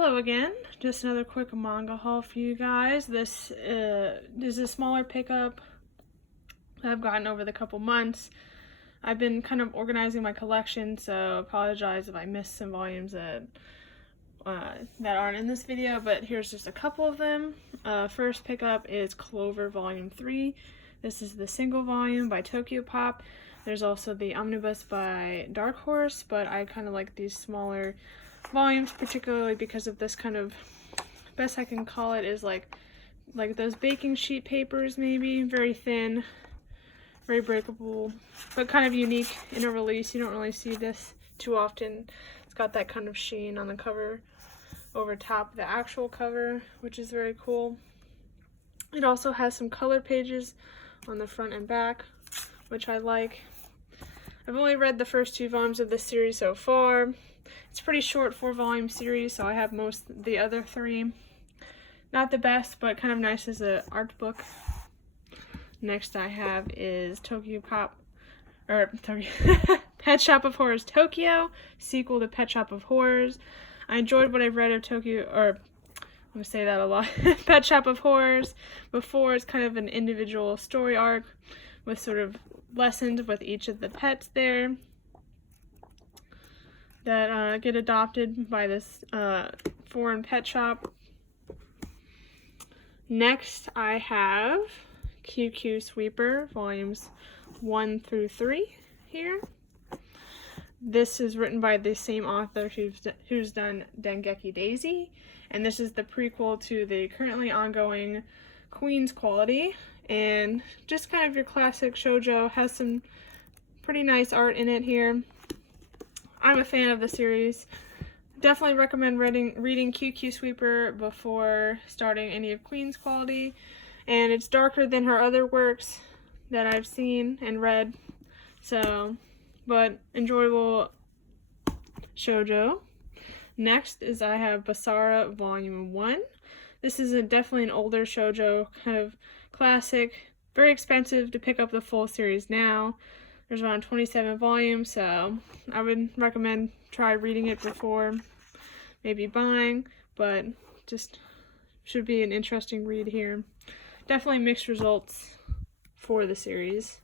Hello again, just another quick manga haul for you guys. This is a smaller pickup that I've gotten over the couple months. I've been kind of organizing my collection, so apologize if I missed some volumes that aren't in this video, but here's just a couple of them. First pickup is Clover Volume 3. This is the single volume by Tokyopop. There's also the omnibus by Dark Horse, but I kind of like these smaller volumes, particularly because of this kind of, best I can call it is like those baking sheet papers, maybe very thin, very breakable, but kind of unique in a release. You don't really see this too often. It's got that kind of sheen on the cover over top of the actual cover, which is very cool. It also has some color pages on the front and back, which I like. I've only read the first 2 volumes of this series so far. It's a pretty short 4-volume series, so I have most of the other 3. Not the best, but kind of nice as an art book. Next I have is Tokyopop, or Pet Shop of Horrors Tokyo, sequel to Pet Shop of Horrors. I enjoyed what I've read of I'm gonna say that a lot, Pet Shop of Horrors before. It's kind of an individual story arc with sort of lessons with each of the pets there that get adopted by this foreign pet shop. Next I have QQ Sweeper volumes 1 through 3 here. This is written by the same author who's done Dengeki Daisy, and this is the prequel to the currently ongoing Queen's Quality, and just kind of your classic shoujo. Has some pretty nice art in it here. I'm a fan of the series. Definitely recommend reading QQ Sweeper before starting any of Queen's Quality, and it's darker than her other works that I've seen and read, so, but enjoyable shoujo. Next is I have Basara Volume 1. This is definitely an older shoujo, kind of classic, very expensive to pick up the full series now. There's around 27 volumes, so I would recommend try reading it before maybe buying, but just should be an interesting read here. Definitely mixed results for the series.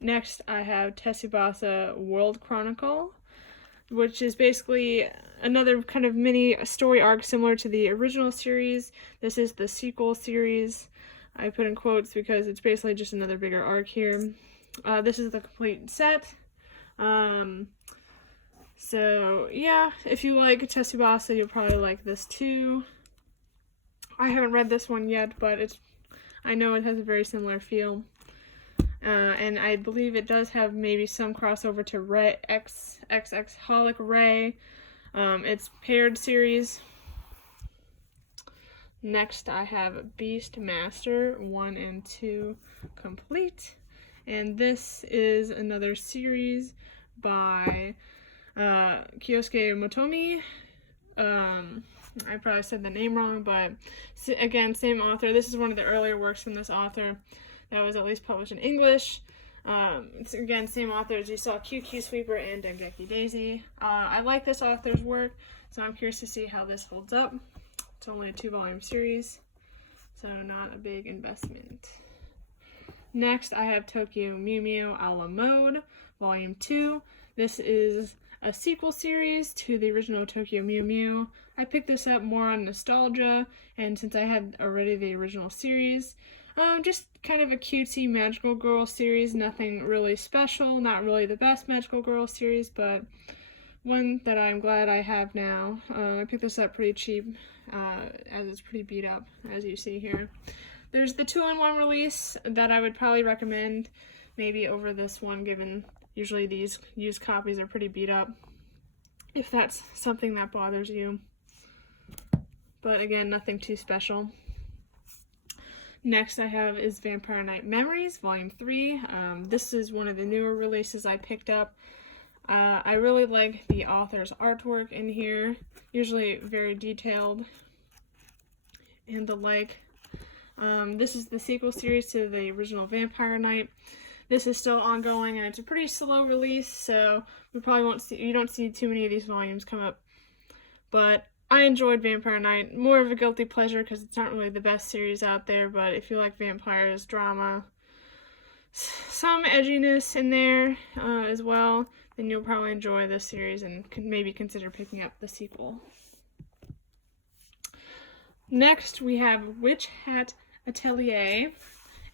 Next, I have Tessa Bossa World Chronicle, which is basically another kind of mini story arc similar to the original series. This is the sequel series. I put in quotes because it's basically just another bigger arc here. This is the complete set. So yeah, if you like Tessa Bossa, you'll probably like this too. I haven't read this one yet, but I know it has a very similar feel. And I believe it does have maybe some crossover to xxXHolic Ray. It's paired series. Next I have Beastmaster 1 and 2 complete. And this is another series by Kyosuke Motomi. I probably said the name wrong, but again, same author. This is one of the earlier works from this author that was at least published in English. It's again, same author as you saw QQ Sweeper and Dengeki Daisy. I like this author's work, so I'm curious to see how this holds up. It's only a 2-volume series, so not a big investment. Next, I have Tokyo Mew Mew a la Mode, Volume 2. This is a sequel series to the original Tokyo Mew Mew. I picked this up more on nostalgia, and since I had already the original series, just kind of a cutesy magical girl series, nothing really special, not really the best magical girl series, but one that I'm glad I have now. I picked this up pretty cheap, as it's pretty beat up, as you see here. There's the 2-in-1 release that I would probably recommend maybe over this one, given usually these used copies are pretty beat up, if that's something that bothers you. But again, nothing too special. Next I have is Vampire Night Memories, Volume 3. This is one of the newer releases I picked up. I really like the author's artwork in here, usually very detailed and the like. This is the sequel series to the original Vampire Night. This is still ongoing, and it's a pretty slow release, so you don't see too many of these volumes come up. But I enjoyed Vampire Knight. More of a guilty pleasure because it's not really the best series out there, but if you like vampires, drama, some edginess in there as well, then you'll probably enjoy this series and maybe consider picking up the sequel. Next, we have Hat Atelier,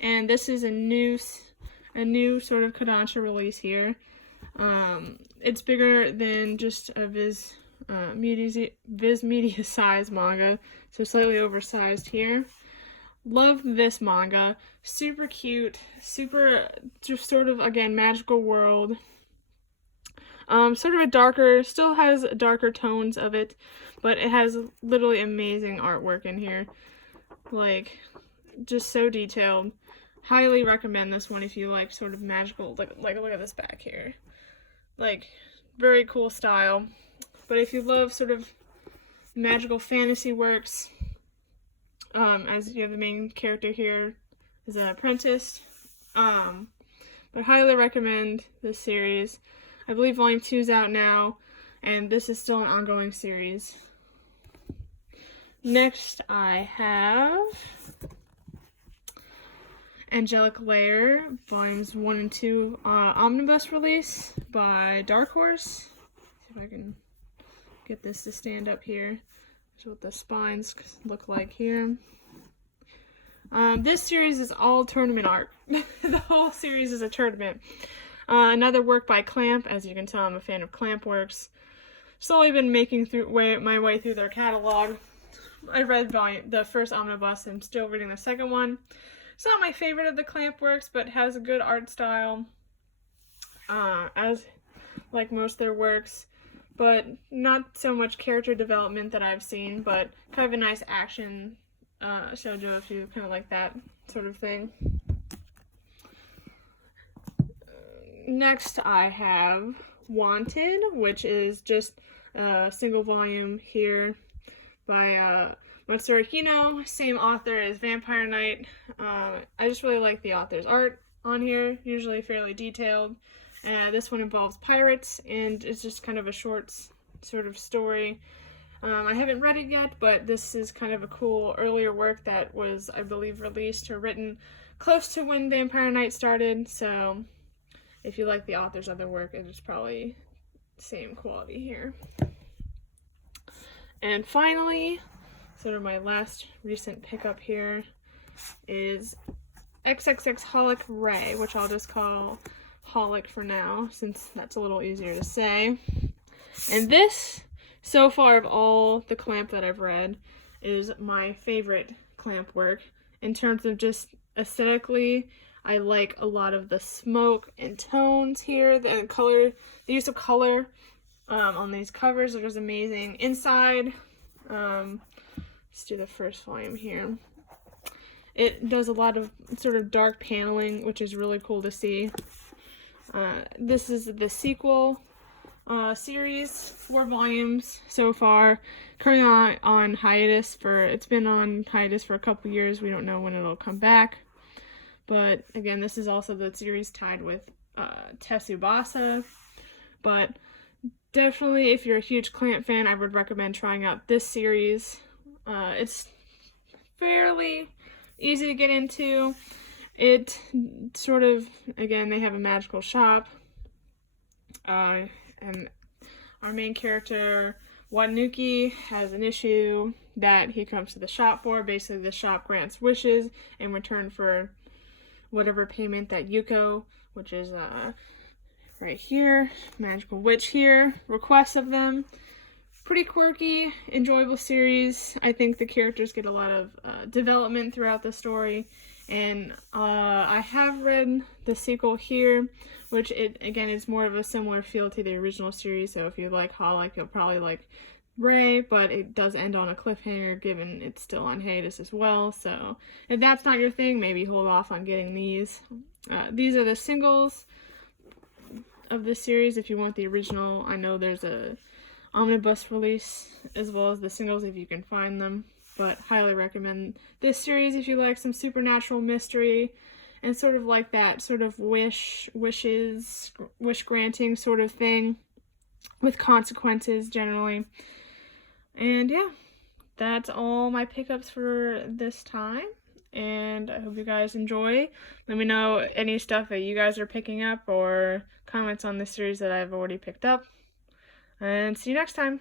and this is a new sort of Kodansha release here. It's bigger than just a Viz Media size manga, so slightly oversized here. Love this manga. Super cute, super just sort of, again, magical world. Sort of a darker, still has darker tones of it, but it has literally amazing artwork in here. Like, just so detailed. Highly recommend this one if you like sort of magical, like look at this back here. Like, very cool style. But if you love sort of magical fantasy works, as you have the main character here is an apprentice, but highly recommend this series. I believe Volume 2 is out now, and this is still an ongoing series. Next, I have Angelic Layer, Volumes 1 and 2, omnibus release by Dark Horse. See if I can get this to stand up here. That's what the spines look like here. This series is all tournament art. The whole series is a tournament. Another work by Clamp. As you can tell, I'm a fan of Clamp works. Slowly been making my way through their catalog. I read the first omnibus and I'm still reading the second one. It's not my favorite of the Clamp works, but has a good art style, as like most of their works, but not so much character development that I've seen, but kind of a nice action shoujo if you kind of like that sort of thing. Next, I have Wanted, which is just a single volume here by Matsuri Hino, same author as Vampire Knight. I just really like the author's art on here, usually fairly detailed. This one involves pirates, and it's just kind of a short sort of story. I haven't read it yet, but this is kind of a cool earlier work that was, I believe, released or written close to when Vampire Knight started, so if you like the author's other work, it's probably same quality here. And finally, sort of my last recent pickup here is xxxHolic Ray, which I'll just call Holic for now, since that's a little easier to say. And this, so far of all the Clamp that I've read, is my favorite Clamp work. In terms of just aesthetically, I like a lot of the smoke and tones here, the color, the use of color on these covers are just amazing. Inside, let's do the first volume here. It does a lot of sort of dark paneling, which is really cool to see. This is the sequel series, 4 volumes so far. Currently on hiatus it's been on hiatus for a couple years. We don't know when it'll come back. But again, this is also the series tied with Tessa Bossa. But definitely, if you're a huge Clamp fan, I would recommend trying out this series. It's fairly easy to get into. It sort of, again, they have a magical shop. And our main character, Watanuki, has an issue that he comes to the shop for. Basically, the shop grants wishes in return for whatever payment that Yuko, which is right here, magical witch here, requests of them. Pretty quirky, enjoyable series. I think the characters get a lot of development throughout the story. And I have read the sequel here, which again is more of a similar feel to the original series. So if you like Holic, you'll probably like Ray, but it does end on a cliffhanger given it's still on hiatus as well. So if that's not your thing, maybe hold off on getting these. These are the singles of this series. If you want the original, I know there's a omnibus release as well as the singles if you can find them. But highly recommend this series if you like some supernatural mystery and sort of like that sort of wish granting sort of thing with consequences generally. And yeah, that's all my pickups for this time. And I hope you guys enjoy. Let me know any stuff that you guys are picking up or comments on this series that I've already picked up. And see you next time.